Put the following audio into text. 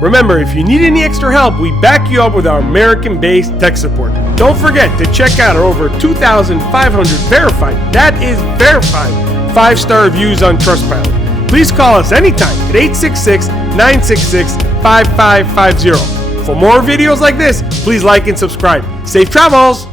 Remember, if you need any extra help, we back you up with our American-based tech support. Don't forget to check out our over 2,500 verified, that is verified, 5-star reviews on Trustpilot. Please call us anytime at 866-966-5550. For more videos like this, please like and subscribe. Safe travels!